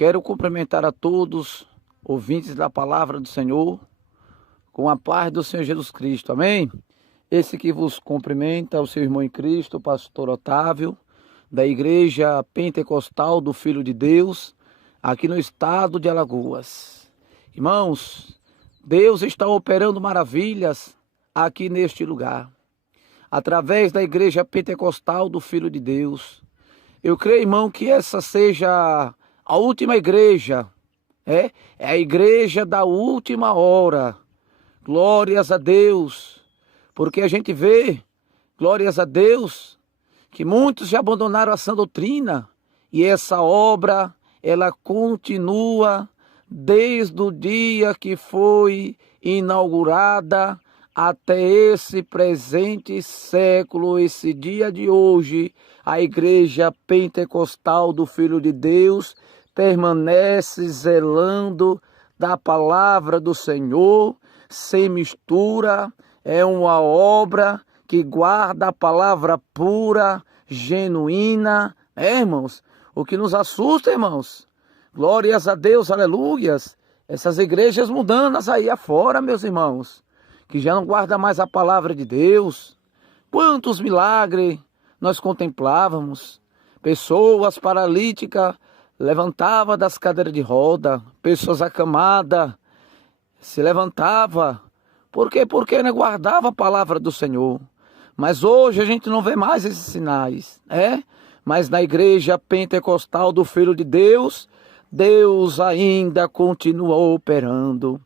Quero cumprimentar a todos, ouvintes da palavra do Senhor, com a paz do Senhor Jesus Cristo, amém? Esse que vos cumprimenta é o seu irmão em Cristo, o pastor Otávio, da Igreja Pentecostal do Filho de Deus, aqui no estado de Alagoas. Irmãos, Deus está operando maravilhas aqui neste lugar, através da Igreja Pentecostal do Filho de Deus. Eu creio, irmão, que essa seja a última igreja, é a igreja da última hora. Glórias a Deus, porque a gente vê, glórias a Deus, que muitos já abandonaram a sã doutrina, e essa obra, ela continua desde o dia que foi inaugurada até esse presente século, esse dia de hoje. A Igreja Pentecostal do Filho de Deus permanece zelando da palavra do Senhor, sem mistura. É uma obra que guarda a palavra pura, genuína. Irmãos, o que nos assusta, irmãos, glórias a Deus, aleluias, essas igrejas mundanas aí afora, meus irmãos, que já não guarda mais a palavra de Deus. Quantos milagres nós contemplávamos, pessoas paralíticas levantavam das cadeiras de roda, pessoas acamadas se levantavam. Por quê? Porque não guardava a palavra do Senhor. Mas hoje a gente não vê mais esses sinais, Mas na Igreja Pentecostal do Filho de Deus, Deus ainda continua operando,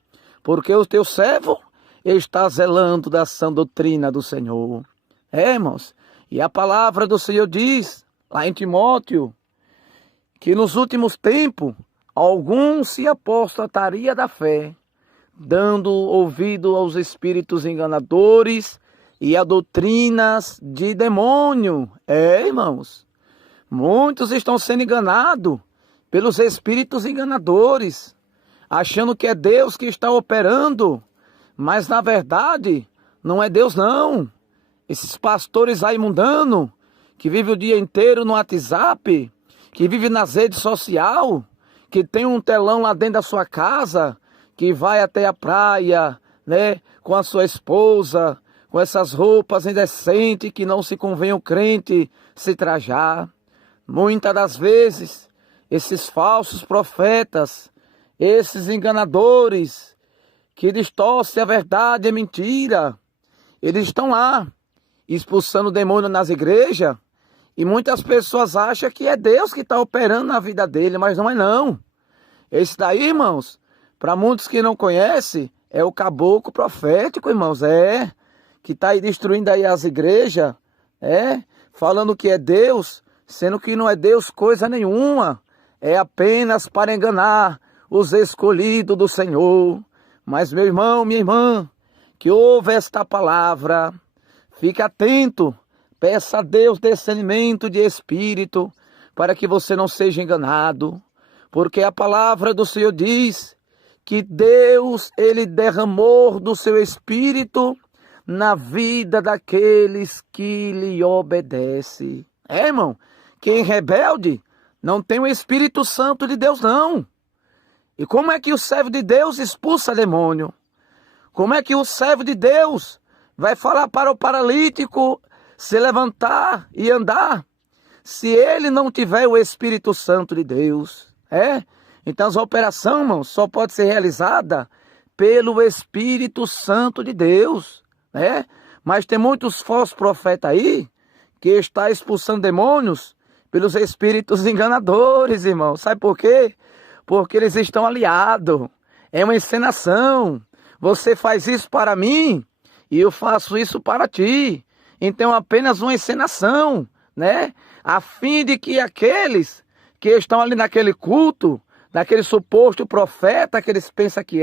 porque o teu servo está zelando da sã doutrina do Senhor. Irmãos, e a palavra do Senhor diz, lá em Timóteo, que nos últimos tempos, alguns se apostataria da fé, dando ouvido aos espíritos enganadores e a doutrinas de demônio. Irmãos, muitos estão sendo enganados pelos espíritos enganadores, achando que é Deus que está operando, mas na verdade não é Deus não. Esses pastores aí mundanos, que vivem o dia inteiro no WhatsApp, que vivem nas redes sociais, que tem um telão lá dentro da sua casa, que vai até a praia, com a sua esposa, com essas roupas indecentes que não se convém o crente se trajar. Muitas das vezes, esses falsos profetas, esses enganadores, que distorcem a verdade e a mentira, eles estão lá, expulsando o demônio nas igrejas, e muitas pessoas acham que é Deus que está operando na vida dele, mas não é não. Esse daí, irmãos, para muitos que não conhecem, é o caboclo profético, irmãos, que está aí destruindo aí as igrejas, falando que é Deus, sendo que não é Deus coisa nenhuma, é apenas para enganar os escolhidos do Senhor. Mas meu irmão, minha irmã, que ouve esta palavra, fique atento, peça a Deus discernimento de espírito, para que você não seja enganado, porque a palavra do Senhor diz que Deus, Ele derramou do seu espírito na vida daqueles que lhe obedecem. Irmão, quem é rebelde não tem o Espírito Santo de Deus não. E como é que o servo de Deus expulsa demônio? Como é que o servo de Deus vai falar para o paralítico se levantar e andar, se ele não tiver o Espírito Santo de Deus? Então as operações, irmãos, só pode ser realizada pelo Espírito Santo de Deus, Mas tem muitos falsos profetas aí que estão expulsando demônios pelos espíritos enganadores, irmão. Sabe por quê? Porque eles estão aliados. É uma encenação. Você faz isso para mim e eu faço isso para ti. Então é apenas uma encenação, A fim de que aqueles que estão ali naquele culto, naquele suposto profeta que eles pensam que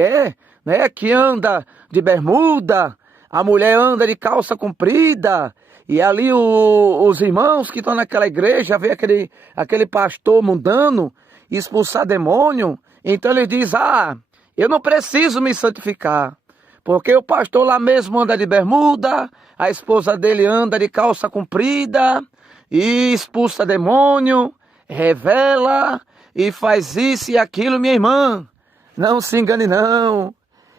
que anda de bermuda, a mulher anda de calça comprida, e ali os irmãos que estão naquela igreja vê aquele pastor mundano expulsar demônio, então ele diz, eu não preciso me santificar, porque o pastor lá mesmo anda de bermuda, a esposa dele anda de calça comprida, e expulsa demônio, revela, e faz isso e aquilo, minha irmã, não se engane não.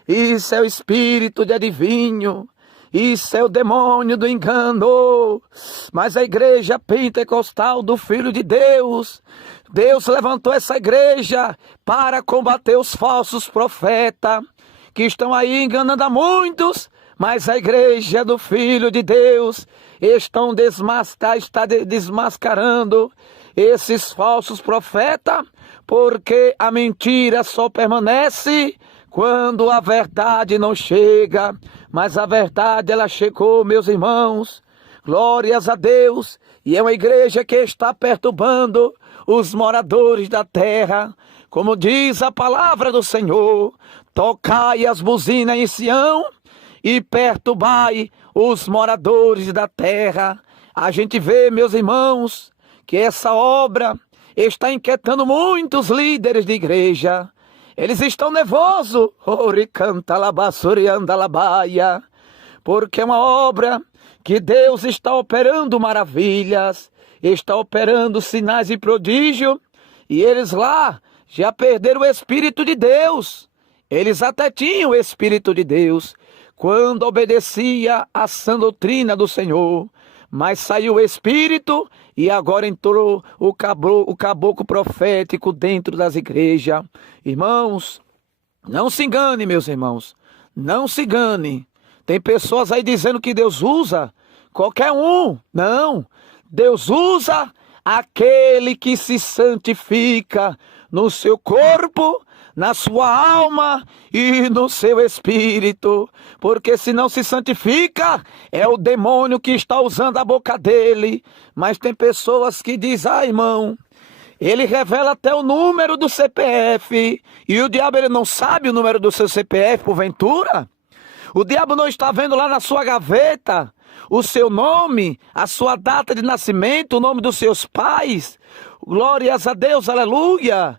Isso é o espírito de adivinho. Isso é o demônio do engano. Mas a igreja pentecostal do Filho de Deus, Deus levantou essa igreja para combater os falsos profetas que estão aí enganando a muitos. Mas a igreja do Filho de Deus está desmascarando esses falsos profetas, porque a mentira só permanece quando a verdade não chega. Mas a verdade, ela chegou, meus irmãos. Glórias a Deus. E é uma igreja que está perturbando os moradores da terra. Como diz a palavra do Senhor: tocai as buzinas em Sião e perturbai os moradores da terra. A gente vê, meus irmãos, que essa obra está inquietando muitos líderes de igreja. Eles estão nervosos, porque é uma obra que Deus está operando maravilhas, está operando sinais e prodígios, e eles lá já perderam o Espírito de Deus. Eles até tinham o Espírito de Deus quando obedecia à sã doutrina do Senhor, mas saiu o Espírito e agora entrou o caboclo profético dentro das igrejas. Irmãos, não se engane, meus irmãos, não se engane. Tem pessoas aí dizendo que Deus usa qualquer um. Não, Deus usa aquele que se santifica no seu corpo, na sua alma e no seu espírito, porque se não se santifica, é o demônio que está usando a boca dele. Mas tem pessoas que dizem: irmão, ele revela até o número do CPF, e o diabo, ele não sabe o número do seu CPF, porventura? O diabo não está vendo lá na sua gaveta o seu nome, a sua data de nascimento, o nome dos seus pais? Glórias a Deus, aleluia.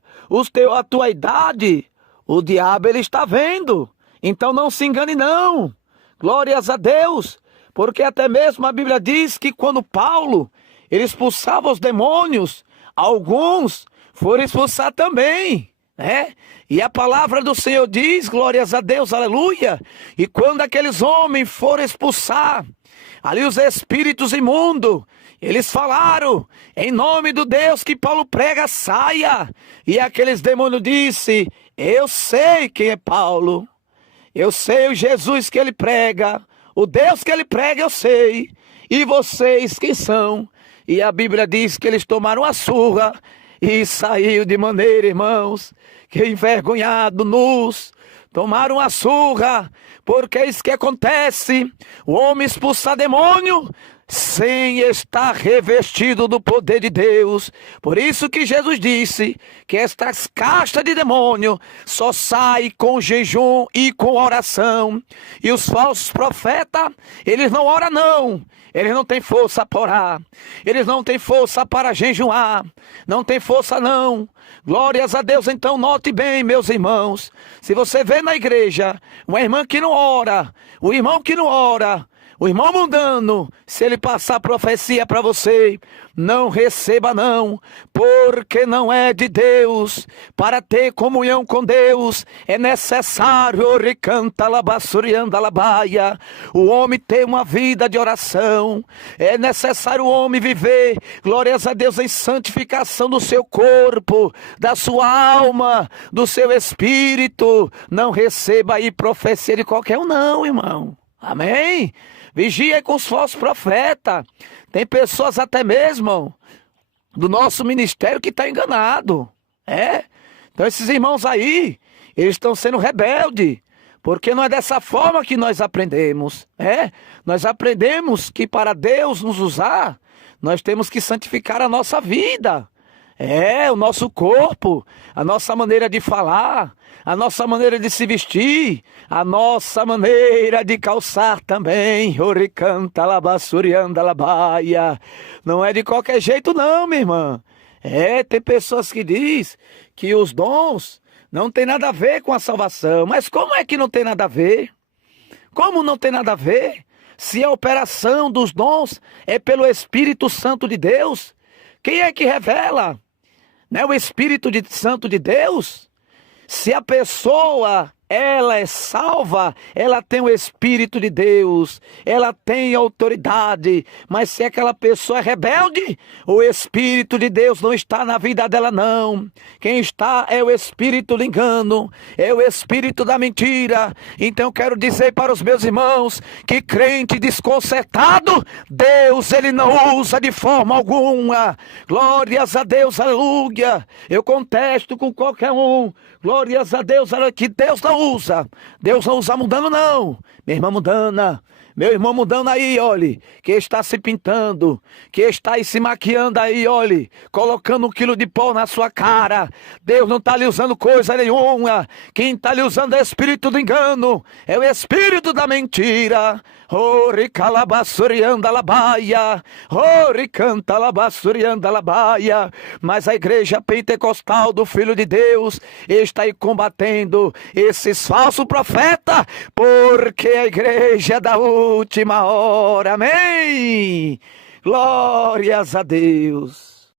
A tua idade, o diabo, ele está vendo. Então não se engane não. Glórias a Deus. Porque até mesmo a Bíblia diz que quando Paulo, ele expulsava os demônios, alguns foram expulsar também, né? E a palavra do Senhor diz, glórias a Deus, aleluia. E quando aqueles homens foram expulsar ali os espíritos imundos, eles falaram: em nome do Deus que Paulo prega, saia. E aqueles demônios disse: eu sei quem é Paulo, eu sei o Jesus que ele prega, o Deus que ele prega eu sei, e vocês quem são? E a Bíblia diz que eles tomaram a surra e saiu de maneira, irmãos, que envergonhado, nus, tomaram a surra, porque é isso que acontece. O homem expulsa demônio sem estar revestido do poder de Deus. Por isso que Jesus disse que estas castas de demônio só saem com jejum e com oração. E os falsos profetas, eles não oram não. Eles não têm força para orar. Eles não têm força para jejuar. Não tem força não. Glórias a Deus. Então note bem, meus irmãos. Se você vê na igreja uma irmã que não ora, o irmão que não ora, o irmão mundano, se ele passar profecia para você, não receba não, porque não é de Deus. Para ter comunhão com Deus é necessário o homem ter uma vida de oração. É necessário o homem viver, glórias a Deus, em santificação do seu corpo, da sua alma, do seu espírito. Não receba aí profecia de qualquer um não, irmão. Amém? Vigia com os falsos profetas. Tem pessoas até mesmo do nosso ministério que está enganado. Então esses irmãos aí, eles estão sendo rebeldes, porque não é dessa forma que nós aprendemos. Nós aprendemos que para Deus nos usar, nós temos que santificar a nossa vida. O nosso corpo, a nossa maneira de falar, a nossa maneira de se vestir, a nossa maneira de calçar também. Não é de qualquer jeito não, minha irmã. Tem pessoas que dizem que os dons não tem nada a ver com a salvação. Mas como é que não tem nada a ver? Como não tem nada a ver? Se a operação dos dons é pelo Espírito Santo de Deus, quem é que revela? não é o Espírito Santo de Deus? Se a pessoa ela é salva, ela tem o Espírito de Deus, ela tem autoridade, mas se aquela pessoa é rebelde, o Espírito de Deus não está na vida dela não. Quem está é o Espírito do engano, é o Espírito da mentira. Então eu quero dizer para os meus irmãos que crente desconcertado, Deus ele não usa de forma alguma. Glórias a Deus, aleluia. Eu contesto com qualquer um. Glórias a Deus, que Deus não usa. Deus não usa mudando não. Minha irmã mudando, meu irmão mudando aí, olhe, que está se pintando, que está aí se maquiando aí, olhe, colocando 1 quilo de pó na sua cara. Deus não está lhe usando coisa nenhuma. Quem está lhe usando é o espírito do engano, é o espírito da mentira. Ori calabassurianda labaia, ori canta labassurianda labaia. Mas a igreja pentecostal do Filho de Deus está aí combatendo esses falsos profetas, porque a igreja da última hora, amém? Glórias a Deus.